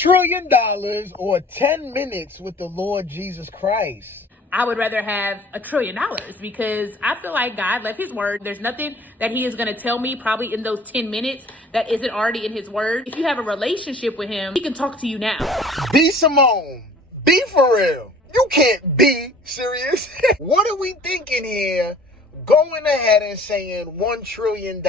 trillion or 10 minutes with the Lord Jesus Christ? I would rather have $1 trillion because I feel like God left his word. There's nothing that he is going to tell me probably in those 10 minutes that isn't already in his word. If you have a relationship with him, he can talk to you now. B.Simone, be for real. You can't be serious. What are we thinking here? Going ahead and saying $1 trillion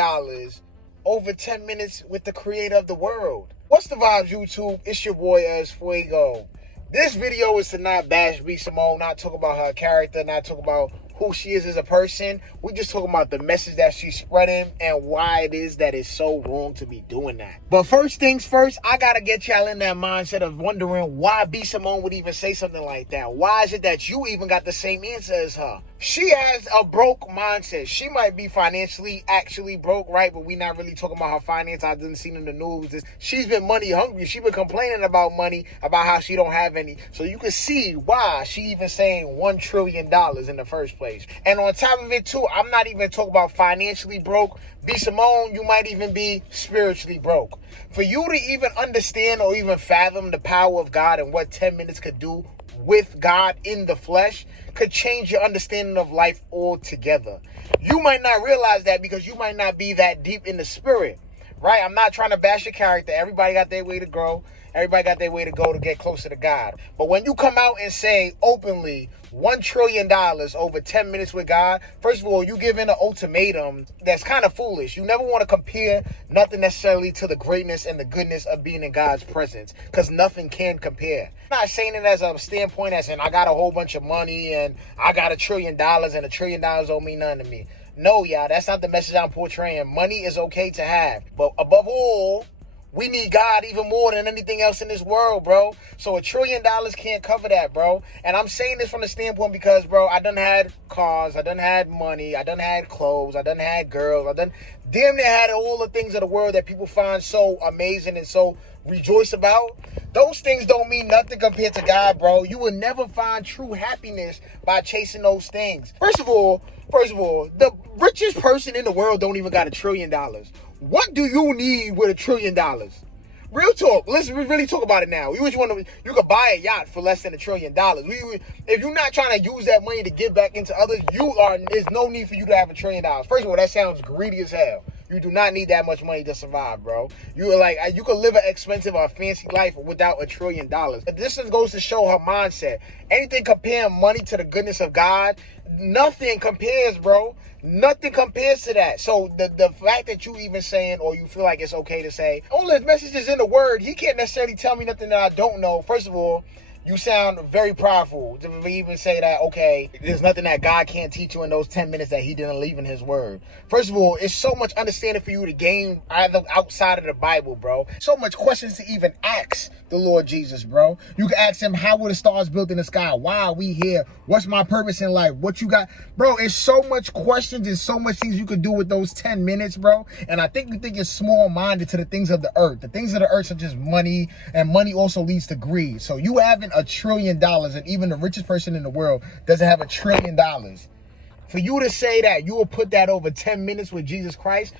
over 10 minutes with the creator of the world. What's the vibes, YouTube? It's your boy Fuego. This video is to not bash B.Simone, not talk about her character, not talk about who she is as a person. We just talking about the message that she's spreading and why it is that it's so wrong to be doing that. But first things first, I gotta get y'all in that mindset of wondering why B.Simone would even say something like that. Why is it that you even got the same answer as her? She has a broke mindset. She might be financially actually broke, right? But we not really talking about her finance. I didn't see in the news. She's been money hungry. She's been complaining about money, about how she don't have any. So you can see why she even saying $1 trillion in the first place. And on top of it too, I'm not even talking about financially broke. B.Simone, you might even be spiritually broke. For you to even understand or even fathom the power of God and what 10 minutes could do with God in the flesh could change your understanding of life altogether. You might not realize that because you might not be that deep in the spirit, right? I'm not trying to bash your character. Everybody got their way to grow. Everybody got their way to go to get closer to God. But when you come out and say openly $1 trillion over 10 minutes with God, first of all, you give in an ultimatum that's kind of foolish. You never want to compare nothing necessarily to the greatness and the goodness of being in God's presence, because nothing can compare. I'm not saying it as a standpoint as in I got a whole bunch of money and I got $1 trillion and $1 trillion don't mean nothing to me. No, y'all, that's not the message I'm portraying. Money is okay to have, but above all, we need God even more than anything else in this world, bro. So $1 trillion can't cover that, bro. And I'm saying this from the standpoint because, bro, I done had cars, I done had money, I done had clothes, I done had girls, I done damn near had all the things of the world that people find so amazing and so rejoice about. Those things don't mean nothing compared to God, bro. You will never find true happiness by chasing those things. First of all, the richest person in the world don't even got $1 trillion. What do you need with $1 trillion? Real talk. Let's really talk about it now. You could buy a yacht for less than $1 trillion. If you're not trying to use that money to give back into others, there's no need for you to have $1 trillion. First of all, that sounds greedy as hell. You do not need that much money to survive, bro. You could live an expensive or fancy life without $1 trillion. This just goes to show her mindset. Anything comparing money to the goodness of God, nothing compares, bro. Nothing compares to that. So the fact that you even saying, or you feel like it's okay to say, all his messages in the word, he can't necessarily tell me nothing that I don't know. First of all, you sound very prideful to even say that, okay, there's nothing that God can't teach you in those 10 minutes that he didn't leave in his word. First of all, it's so much understanding for you to gain either outside of the Bible, bro. So much questions to even ask the Lord Jesus, bro. You can ask him, how were the stars built in the sky? Why are we here? What's my purpose in life? What you got? Bro, it's so much questions and so much things you could do with those 10 minutes, bro. And I think you think you're small-minded to the things of the earth. The things of the earth are just money, and money also leads to greed. So you having $1 trillion, and even the richest person in the world doesn't have $1 trillion. For you to say that you will put that over 10 minutes with Jesus Christ,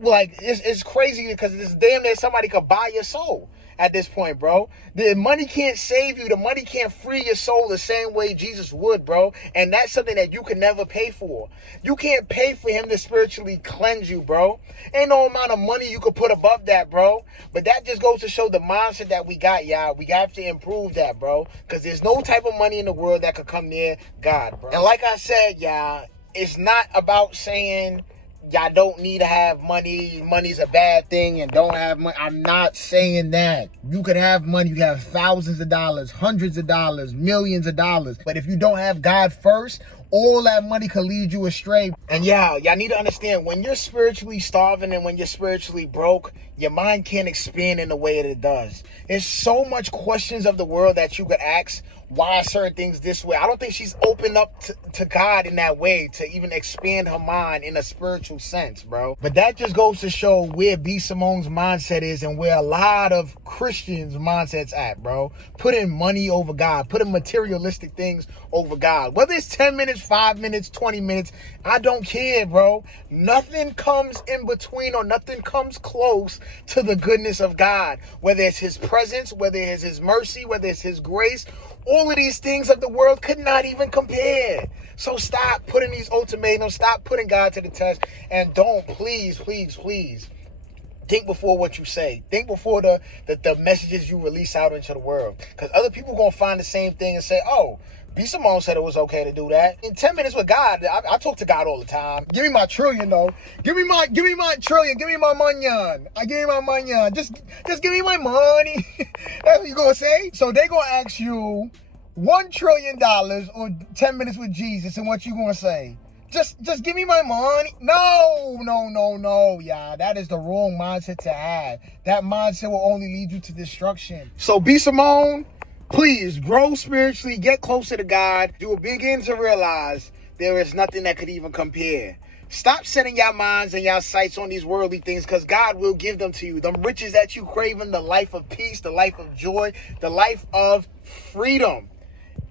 like, it's crazy, because it's damn near somebody could buy your soul at this point, bro. The money can't save you. The money can't free your soul the same way Jesus would, bro. And that's something that you can never pay for. You can't pay for him to spiritually cleanse you, bro. Ain't no amount of money you could put above that, bro. But that just goes to show the mindset that we got, y'all. We have to improve that, bro. Because there's no type of money in the world that could come near God, bro. And like I said, y'all, it's not about saying y'all don't need to have money. Money's a bad thing and don't have money. I'm not saying that. You could have money. You can have thousands of dollars, hundreds of dollars, millions of dollars. But if you don't have God first, all that money could lead you astray. And y'all need to understand, when you're spiritually starving and when you're spiritually broke, your mind can't expand in the way that it does. There's so much questions of the world that you could ask. why certain things this way. I don't think she's opened up to God in that way to even expand her mind in a spiritual sense, bro. But that just goes to show where B.Simone's mindset is and where a lot of Christians' mindset's at, bro. Putting money over God, putting materialistic things over God. Whether it's 10 minutes, 5 minutes, 20 minutes, I don't care, bro. Nothing comes in between or nothing comes close to the goodness of God. Whether it's his presence, whether it's his mercy, whether it's his grace, all of these things of the world could not even compare. So stop putting these ultimatums, stop putting God to the test, and don't, please, think before what you say. Think before the messages you release out into the world. Because other people going to find the same thing and say, oh, B.Simone said it was okay to do that. In 10 minutes with God, I talk to God all the time. Give me my trillion, though. Give me my trillion. Give me my manyan. I give you my manyan. Just give me my money. That's what you gonna say? So they gonna ask you $1 trillion on 10 minutes with Jesus, and what you gonna say? Just give me my money. No, yeah. That is the wrong mindset to have. That mindset will only lead you to destruction. So B.Simone, please grow spiritually, get closer to God. You will begin to realize there is nothing that could even compare. Stop setting your minds and your sights on these worldly things, because God will give them to you. The riches that you craving, the life of peace, the life of joy, the life of freedom,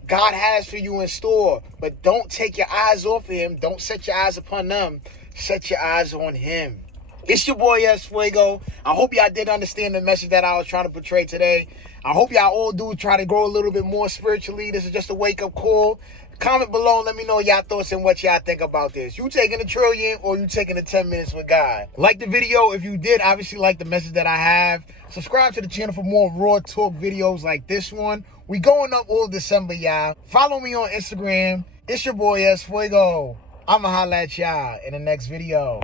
God has for you in store. But don't take your eyes off of him. Don't set your eyes upon them. Set your eyes on him. It's your boy, Fuego. I hope y'all did understand the message that I was trying to portray today. I hope y'all all do try to grow a little bit more spiritually. This is just a wake-up call. Comment below and let me know y'all thoughts and what y'all think about this. You taking a trillion or you taking the 10 minutes with God? Like the video if you did. Obviously like the message that I have. Subscribe to the channel for more raw talk videos like this one. We going up all December, y'all. Follow me on Instagram. It's your boy, Fuego. I'ma holla at y'all in the next video.